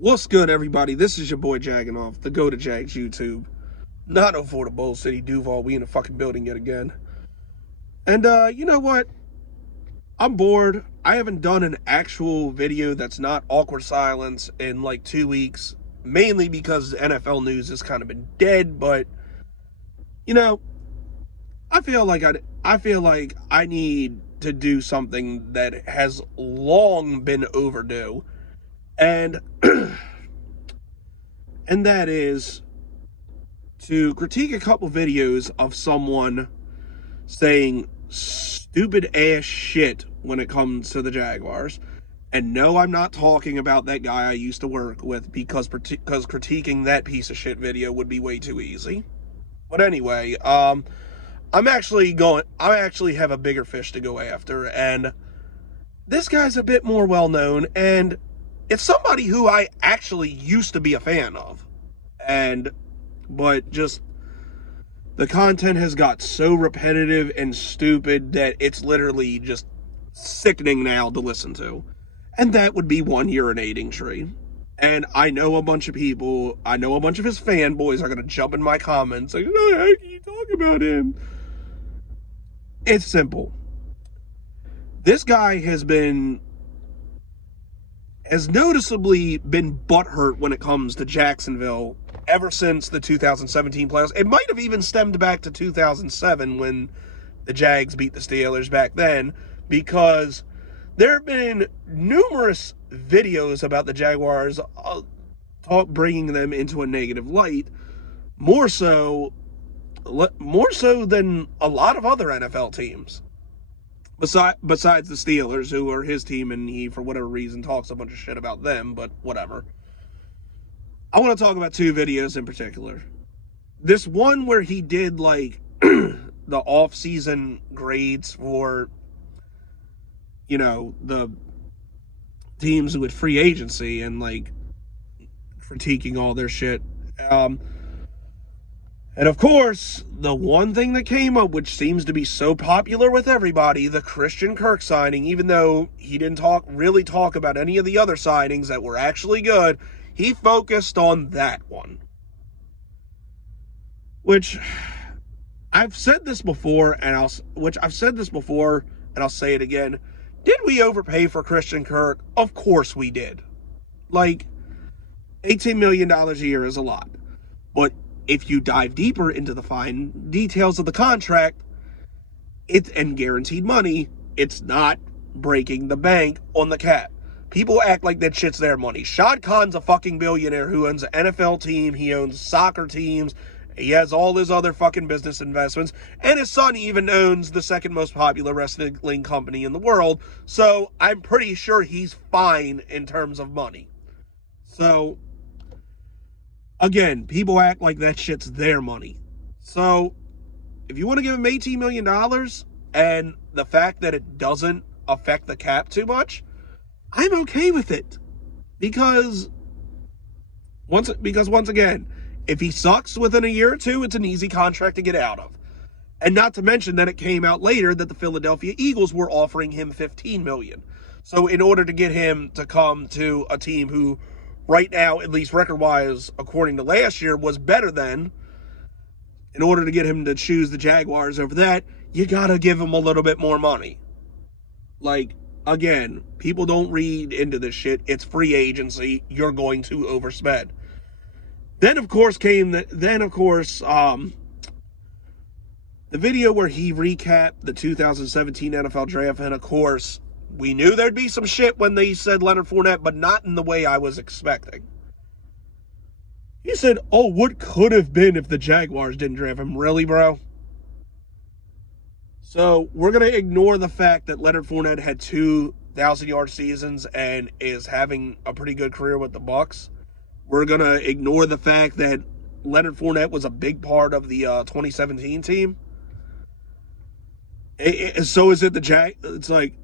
What's good, everybody? This is your boy Jagging the Go to Jags YouTube. Not over the Bull City Duval. We in the fucking building yet again. And you know what? I'm bored. I haven't done an actual video that's not awkward silence in like 2 weeks. Mainly because NFL news has kind of been dead, but you know, I feel like I need to do something that has long been overdue. And and that is to critique a couple videos of someone saying stupid ass shit when it comes to the Jaguars. And no, I'm not talking about that guy I used to work with, because critiquing that piece of shit video would be way too easy. But anyway, I actually have a bigger fish to go after, and this guy's a bit more well known, and it's somebody who I actually used to be a fan of. But just the content has got so repetitive and stupid that it's literally just sickening now to listen to. And that would be one urinating tree. And I know a bunch of people, I know a bunch of his fanboys are going to jump in my comments like, no, how can you talk about him? It's simple. This guy has noticeably been butthurt when it comes to Jacksonville ever since the 2017 playoffs. It might have even stemmed back to 2007 when the Jags beat the Steelers back then, because there have been numerous videos about the Jaguars bringing them into a negative light, more so than a lot of other NFL teams. Besides the Steelers, who are his team, and he, for whatever reason, talks a bunch of shit about them, but whatever. I want to talk about two videos in particular. This one where he did, like, the off-season grades for, you know, the teams with free agency and, like, critiquing all their shit. And of course, the one thing that came up, which seems to be so popular with everybody, the Christian Kirk signing, even though he didn't really talk about any of the other signings that were actually good, he focused on that one. Which, I've said this before, and I'll say it again. Did we overpay for Christian Kirk? Of course we did. Like, $18 million a year is a lot. But if you dive deeper into the fine details of the contract, and guaranteed money, it's not breaking the bank on the cap. People act like that shit's their money. Shad Khan's a fucking billionaire who owns an NFL team, he owns soccer teams, he has all his other fucking business investments, and his son even owns the second most popular wrestling company in the world, so I'm pretty sure he's fine in terms of money. So, again, people act like that shit's their money. So, if you want to give him $18 million, and the fact that it doesn't affect the cap too much, I'm okay with it. Because once again, if he sucks within a year or two, it's an easy contract to get out of. And not to mention that it came out later that the Philadelphia Eagles were offering him $15 million. So in order to get him to come to a team who, right now, at least record-wise, according to last year, was better than, in order to get him to choose the Jaguars over that, you gotta give him a little bit more money. Like, again, people don't read into this shit. It's free agency. You're going to overspend. Then, of course, the video where he recapped the 2017 NFL draft, and of course, we knew there'd be some shit when they said Leonard Fournette, but not in the way I was expecting. He said, oh, what could have been if the Jaguars didn't draft him? Really, bro? So, we're going to ignore the fact that Leonard Fournette had 2,000-yard seasons and is having a pretty good career with the Bucs. We're going to ignore the fact that Leonard Fournette was a big part of the 2017 team. So is it it's like,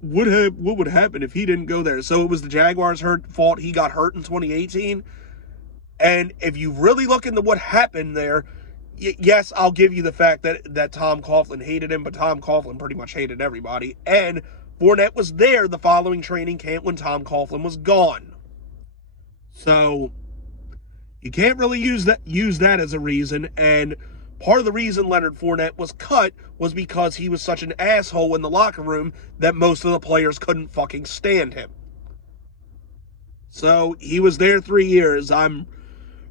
what would happen if he didn't go there? So it was the Jaguars' fault he got hurt in 2018? And if you really look into what happened there, yes, I'll give you the fact that Tom Coughlin hated him, but Tom Coughlin pretty much hated everybody. And Fournette was there the following training camp when Tom Coughlin was gone. So you can't really use that as a reason. And part of the reason Leonard Fournette was cut was because he was such an asshole in the locker room that most of the players couldn't fucking stand him. So he was there 3 years. I'm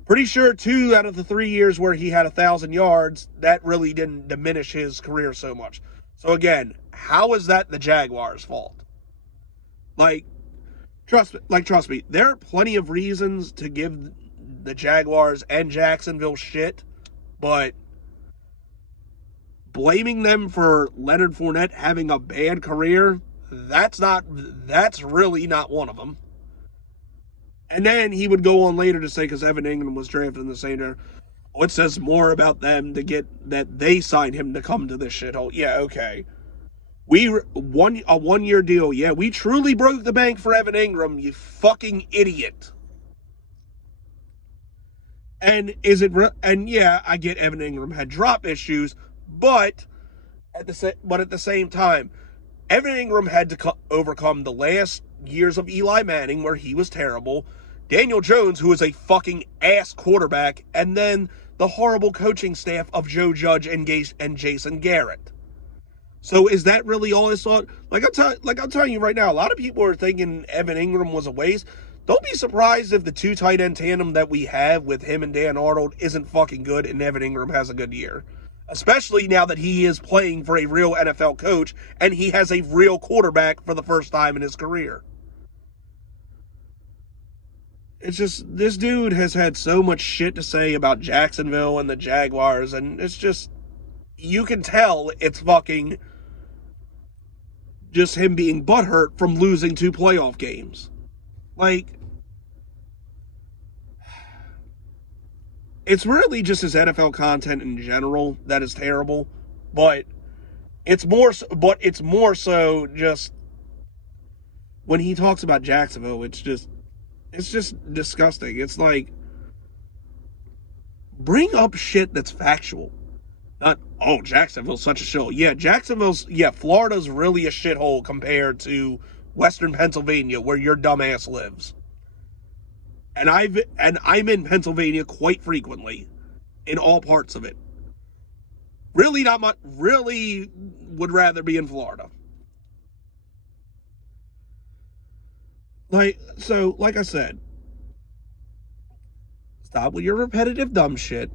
pretty sure 2 out of the 3 years where he had 1,000 yards, that really didn't diminish his career so much. So again, how is that the Jaguars' fault? Trust me, there are plenty of reasons to give the Jaguars and Jacksonville shit, but blaming them for Leonard Fournette having a bad career, that's really not one of them. And then he would go on later to say, because Evan Ingram was drafted in the same year, it says more about them to get that they signed him to come to this shithole. Yeah, okay. A 1 year deal. Yeah, we truly broke the bank for Evan Ingram, you fucking idiot. And yeah, I get Evan Ingram had drop issues, but at the same time, Evan Ingram had to overcome the last years of Eli Manning where he was terrible, Daniel Jones, who is a fucking ass quarterback, and then the horrible coaching staff of Joe Judge and Jason Garrett. So is that really all his thought? I'm telling you right now, a lot of people are thinking Evan Ingram was a waste. Don't be surprised if the 2 tight end tandem that we have with him and Dan Arnold isn't fucking good and Evan Ingram has a good year. Especially now that he is playing for a real NFL coach and he has a real quarterback for the first time in his career. It's just, this dude has had so much shit to say about Jacksonville and the Jaguars, and it's just, you can tell it's fucking just him being butthurt from losing 2 playoff games. It's really just his NFL content in general that is terrible, but it's more so just when he talks about Jacksonville, it's just disgusting. It's like, bring up shit that's factual. Not, oh, Jacksonville's such a shithole. Yeah, Florida's really a shithole compared to Western Pennsylvania, where your dumbass lives. And I'm in Pennsylvania quite frequently, in all parts of it. Really not much. Really would rather be in Florida. Like I said, stop with your repetitive dumb shit.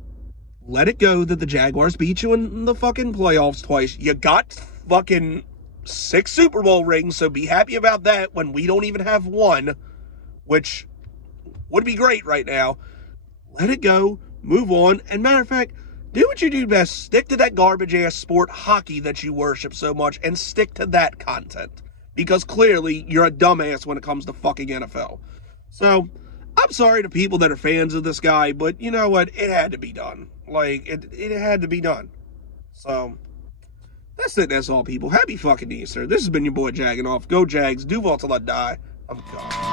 Let it go that the Jaguars beat you in the fucking playoffs twice. You got fucking 6 Super Bowl rings, so be happy about that when we don't even have one, which would be great right now. Let it go, move on, and matter of fact, do what you do best. Stick to that garbage-ass sport, hockey, that you worship so much, and stick to that content. Because clearly, you're a dumbass when it comes to fucking NFL. So, I'm sorry to people that are fans of this guy, but you know what? It had to be done. It had to be done. So, that's it. That's all, people. Happy fucking Easter. This has been your boy Jagging Off. Go Jags. Duval till I die. I'm gone.